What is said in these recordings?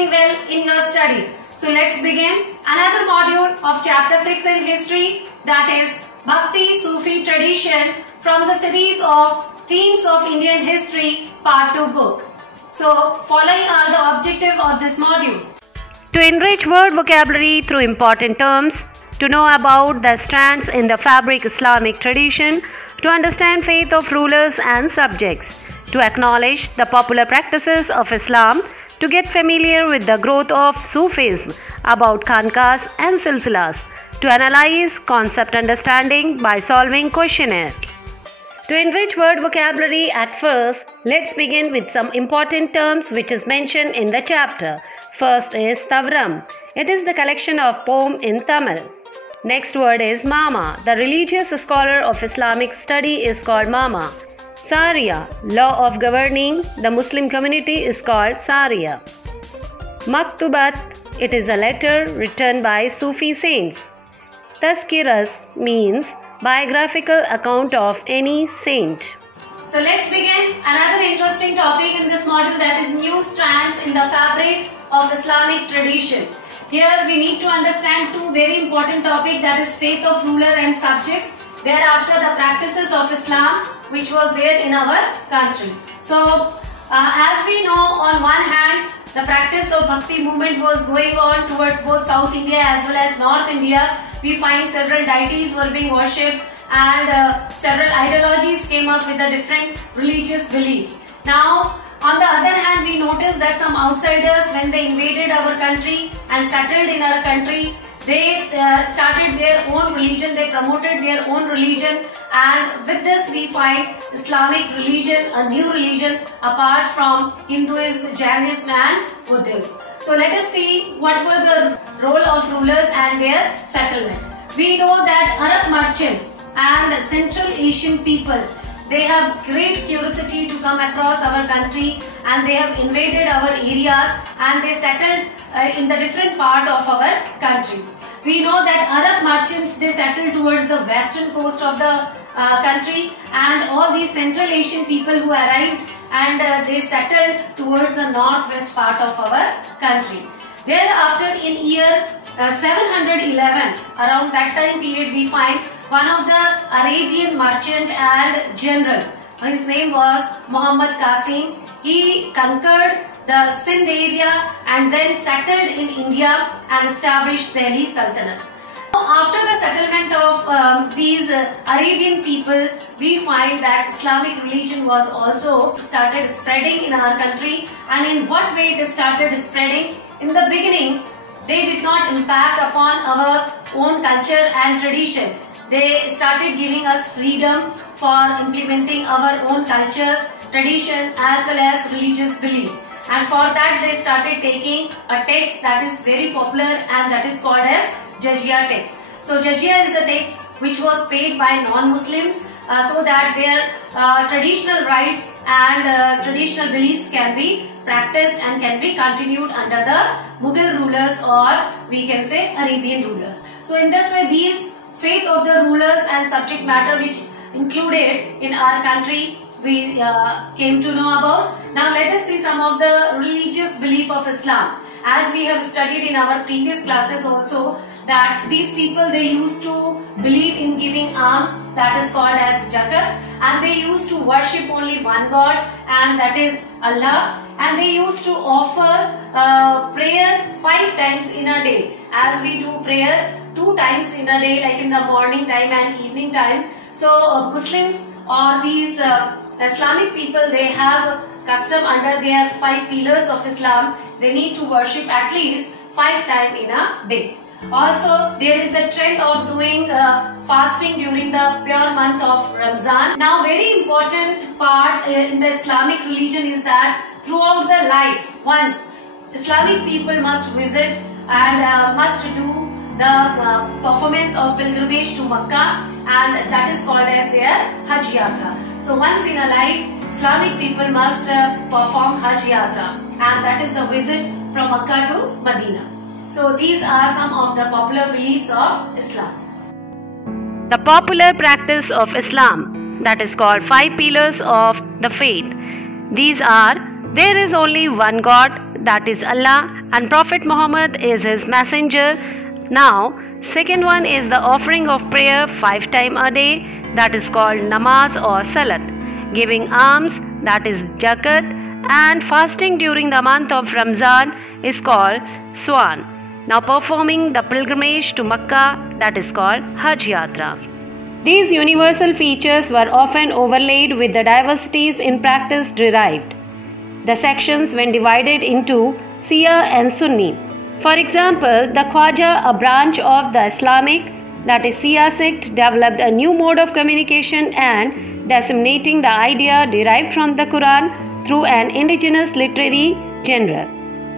doing well in your studies. So let's begin another module of chapter 6 in history, that is Bhakti Sufi tradition from the series of Themes of Indian History Part 2 book. So following are the objective of this module. To enrich word vocabulary through important terms, to know about the strands in the fabric Islamic tradition, to understand faith of rulers and subjects, to acknowledge the popular practices of Islam, to get familiar with the growth of Sufism, about Khanqahs and Silsilas, to analyze concept understanding by solving questionnaire. To enrich word vocabulary at first, let's begin with some important terms which is mentioned in the chapter. First is Tavram. It is the collection of poem in Tamil. Next word is Mama. The religious scholar of Islamic study is called Mama. Sariya. Law of governing the Muslim community is called Sariya. Maktubat. It is a letter written by Sufi saints. Tazkiras means biographical account of any saint. So let's begin another interesting topic in this module, that is new strands in the fabric of Islamic tradition. Here we need to understand two very important topics, that is faith of ruler and subjects. Thereafter the practices of Islam which was there in our country. So as we know, on one hand the practice of Bhakti movement was going on towards both South India as well as North India. We find several deities were being worshipped and several ideologies came up with a different religious belief. Now on the other hand, we notice that some outsiders, when they invaded our country and settled in our country, they started their own religion, they promoted their own religion, and with this we find Islamic religion, a new religion apart from Hinduism, Jainism and Buddhism. So let us see what were the role of rulers and their settlement. We know that Arab merchants and Central Asian people, they have great curiosity to come across our country and they have invaded our areas and they settled in the different part of our country. We know that Arab merchants, they settled towards the western coast of the country, and all these Central Asian people who arrived and they settled towards the northwest part of our country. Thereafter in year 711, around that time period, we find one of the Arabian merchant and general. His name was Muhammad Qasim. He conquered the Sindh area and then settled in India and established Delhi Sultanate. After the settlement of these Arabian people, we find that Islamic religion was also started spreading in our country. And in what way it started spreading? In the beginning, they did not impact upon our own culture and tradition. They started giving us freedom for implementing our own culture, tradition as well as religious belief. And for that they started taking a text that is very popular and that is called as Jizya text. So Jizya is a text which was paid by non-Muslims so that their traditional rights and traditional beliefs can be practiced and can be continued under the Mughal rulers, or we can say Arabian rulers. So in this way, these faith of the rulers and subject matter which included in our country we came to know about. Now let us see some of the religious belief of Islam. As we have studied in our previous classes also, that these people, they used to believe in giving alms, that is called as zakat, and they used to worship only one God, and that is Allah, and they used to offer prayer 5 times in a day, as we do prayer 2 times in a day, like in the morning time and evening time. So Muslims or these Islamic people, they have custom under their 5 pillars of Islam, they need to worship at least 5 times in a day. Also, there is a trend of doing fasting during the pure month of Ramzan. Now, very important part in the Islamic religion is that throughout the life, once Islamic people must visit and must do the performance of pilgrimage to Makkah, and that is called as their Hajj Yatra. So once in a life, Islamic people must perform Hajj Yatra, and that is the visit from Makkah to Medina. So these are some of the popular beliefs of Islam. The popular practice of Islam, that is called 5 pillars of the faith. These are: there is only one God, that is Allah, and Prophet Muhammad is his messenger. Now, second one is the offering of prayer 5 times a day, that is called namaz or salat, giving alms, that is zakat, and fasting during the month of Ramzan is called Swan. Now performing the pilgrimage to Makkah, that is called Hajj Yatra. These universal features were often overlaid with the diversities in practice derived. The sections were divided into Shia and Sunni. For example, the Khwaja, a branch of the Islamic, that is Shia sect, developed a new mode of communication and disseminating the idea derived from the Quran through an indigenous literary genre.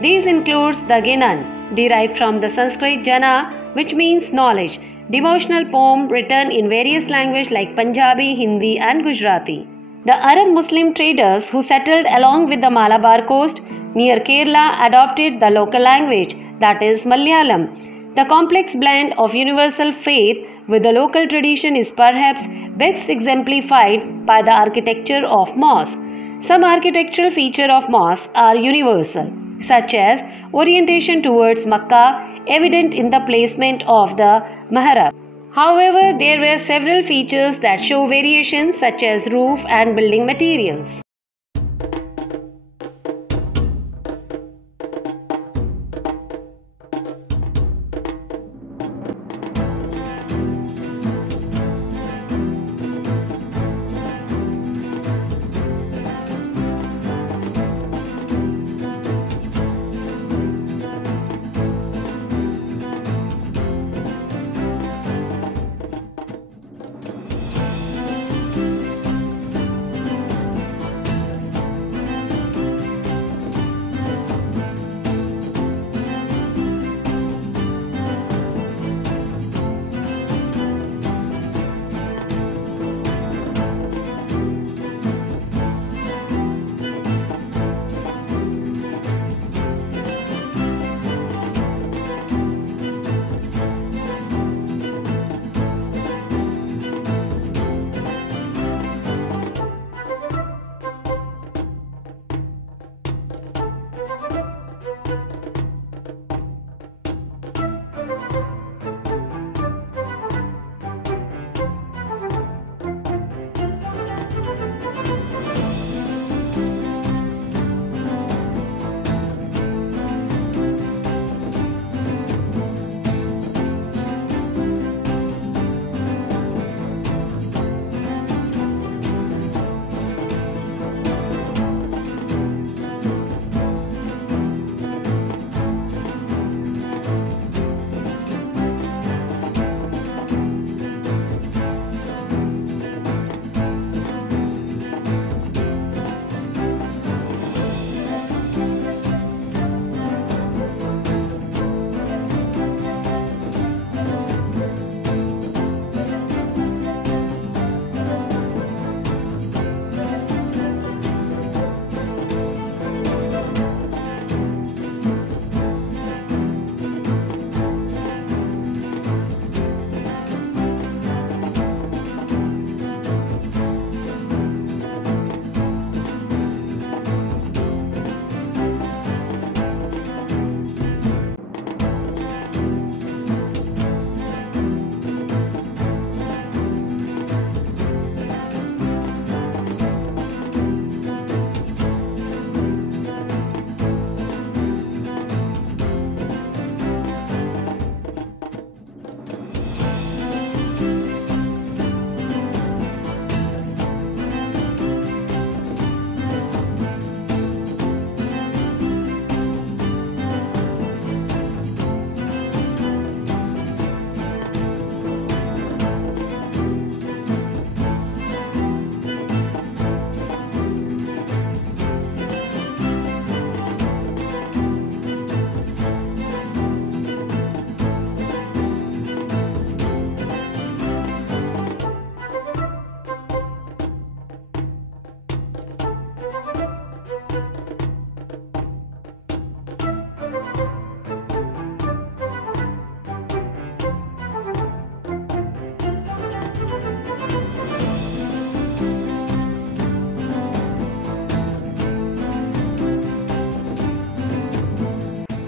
These includes the Ginan, derived from the Sanskrit Jana, which means knowledge, devotional poem written in various languages like Punjabi, Hindi and Gujarati. The Arab Muslim traders who settled along with the Malabar coast near Kerala adopted the local language, that is Malayalam. The complex blend of universal faith with the local tradition is perhaps best exemplified by the architecture of mosques. Some architectural features of mosques are universal, such as orientation towards Makkah, evident in the placement of the mihrab. However, there were several features that show variations, such as roof and building materials.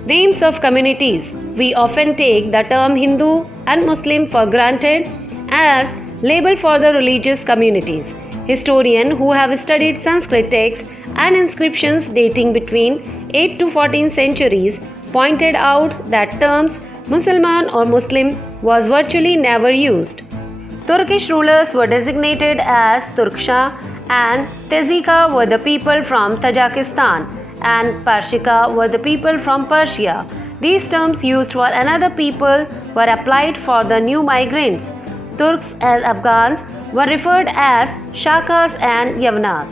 Names of communities. We often take the term Hindu and Muslim for granted as label for the religious communities. Historians who have studied Sanskrit texts and inscriptions dating between 8th to 14th centuries pointed out that terms Musalman or Muslim was virtually never used. Turkish rulers were designated as Turksha and Tezika were the people from Tajikistan and Parshika were the people from Persia. These terms used for another people were applied for the new migrants. Turks and Afghans were referred as Shakas and Yavanas.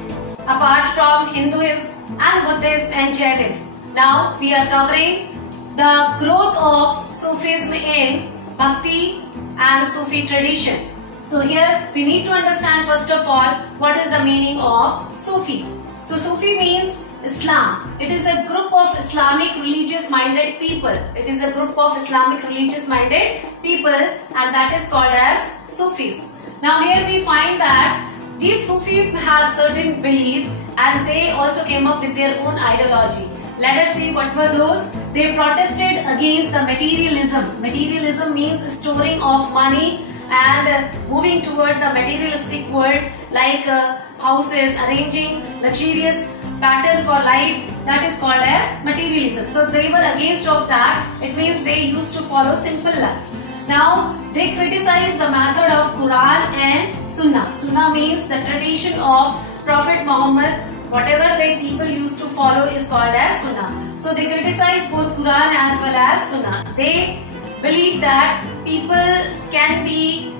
Apart from Hinduism and Buddhism and Jainism, now we are covering the growth of Sufism in Bhakti and Sufi tradition. So here we need to understand first of all what is the meaning of Sufi. So Sufi means Islam. It is a group of Islamic religious minded people. It is a group of Islamic religious minded people and that is called as Sufis. Now here we find that these Sufis have certain belief and they also came up with their own ideology. Let us see what were those. They protested against the materialism. Materialism means storing of money and moving towards the materialistic world like houses, arranging luxurious pattern for life, that is called as materialism. So they were against of that. It means they used to follow simple life. Now they criticize the method of Quran and Sunnah. Sunnah means the tradition of Prophet Muhammad. Whatever they people used to follow is called as Sunnah. So they criticize both Quran as well as Sunnah. They believe that people can be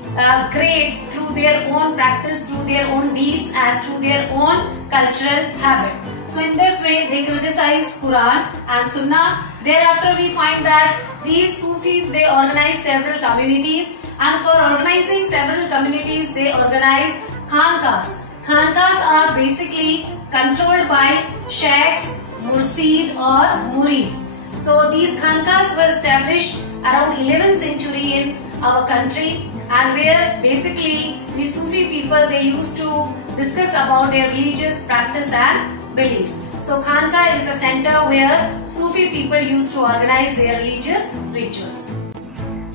great through their own practice, through their own deeds and through their own cultural habit. So in this way they criticize Quran and Sunnah. Thereafter we find that these Sufis, they organize several communities and for organizing several communities they organized Khankas. Khankas are basically controlled by sheikhs, mursid or murids. So these Khankas were established around 11th century in our country and where basically the Sufi people, they used to discuss about their religious practice and beliefs. So Khanka is a center where Sufi people used to organize their religious rituals.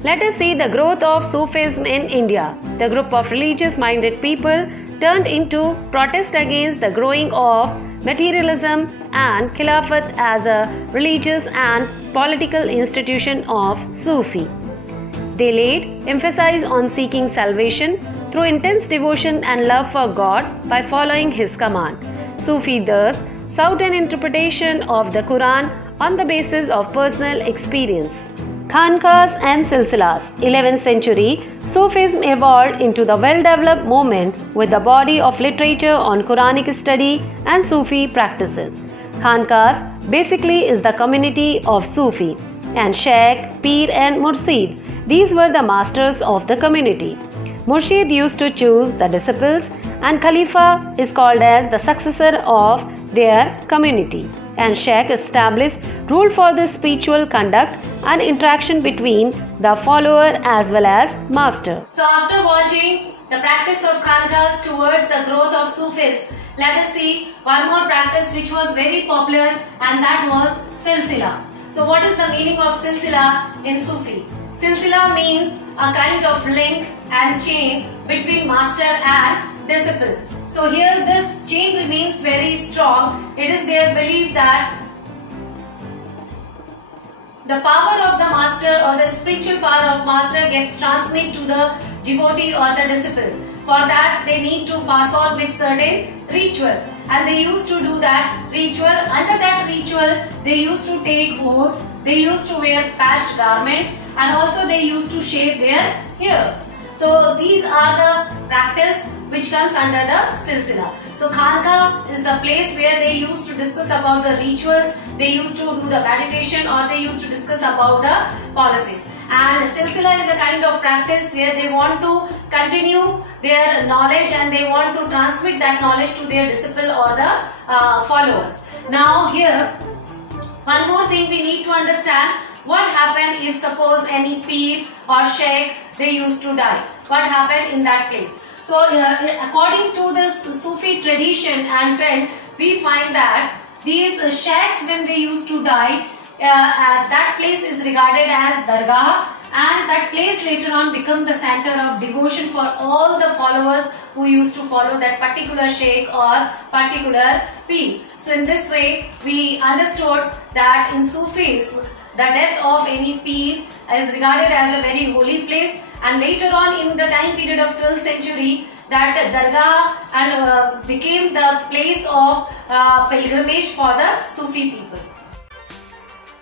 Let us see the growth of Sufism in India. The group of religious-minded people turned into protest against the growing of materialism and Khilafat as a religious and political institution of Sufi. They laid emphasis on seeking salvation through intense devotion and love for God by following His command. Sufi thus sought an interpretation of the Quran on the basis of personal experience. Khankas and Silsilas. 11th century, Sufism evolved into the well-developed movement with a body of literature on Quranic study and Sufi practices. Khankas basically is the community of Sufi and Sheikh, Peer and Murshid. These were the masters of the community. Murshid used to choose the disciples and Khalifa is called as the successor of their community. And Sheikh established rule for the spiritual conduct and interaction between the follower as well as master. So after watching the practice of Khankas towards the growth of Sufis, let us see one more practice which was very popular and that was Silsila. So what is the meaning of Silsila in Sufi? Silsila means a kind of link and chain between master and disciple. So here this chain remains very strong. It is their belief that the power of the master or the spiritual power of master gets transmitted to the devotee or the disciple. For that they need to pass on with certain ritual and they used to do that ritual. Under that ritual they used to take oath, they used to wear patched garments and also they used to shave their hairs. So these are the practice which comes under the silsila. So Khanka is the place where they used to discuss about the rituals, they used to do the meditation or they used to discuss about the policies. And silsila is a kind of practice where they want to continue their knowledge and they want to transmit that knowledge to their disciple or the followers. Now here, one more thing we need to understand. What happened if suppose any peer or sheikh they used to die? What happened in that place? So according to this Sufi tradition and trend, we find that these sheikhs when they used to die, that place is regarded as Dargah, and that place later on become the center of devotion for all the followers who used to follow that particular sheikh or particular peer. So in this way we understood that in Sufis the death of any peer is regarded as a very holy place, and later on in the time period of 12th century that Dargah and became the place of pilgrimage for the Sufi people.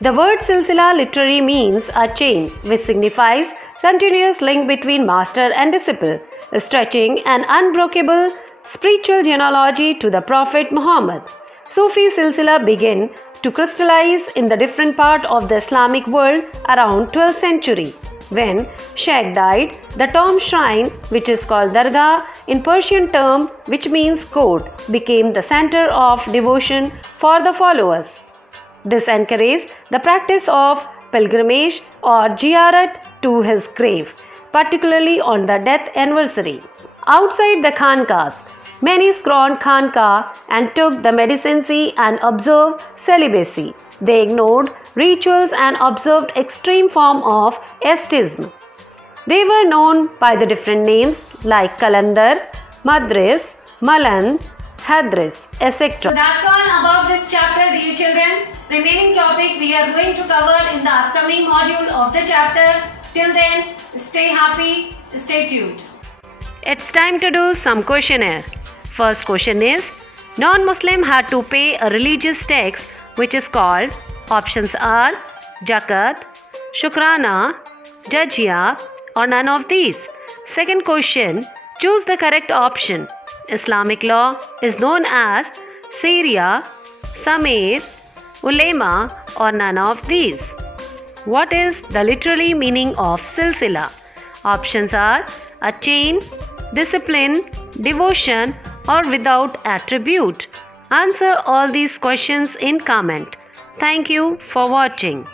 The word silsila literally means a chain, which signifies continuous link between master and disciple, stretching an unbreakable spiritual genealogy to the Prophet Muhammad. Sufi silsila began to crystallize in the different part of the Islamic world around 12th century. When Sheikh died, the tomb shrine, which is called Dargah in Persian term, which means court, became the center of devotion for the followers. This encouraged the practice of pilgrimage or ziyarat to his grave, particularly on the death anniversary. Outside the Khanqahs, many scorned Khanqah and took the medicency and observed celibacy. They ignored rituals and observed extreme form of ascetism. They were known by the different names like Kalandar, Madris, Malan, Hadris, etc. So that's all about this chapter, dear children. Remaining topic we are going to cover in the upcoming module of the chapter. Till then, stay happy, stay tuned. It's time to do some questionnaire. First question is, non-Muslim had to pay a religious tax which is called, options are Zakat, Shukrana, Jizya or none of these. Second question, choose the correct option. Islamic law is known as Sharia, Samir, Ulema or none of these. What is the literary meaning of silsila? Options are a chain, discipline, devotion or without attribute. Answer all these questions in comment. Thank you for watching.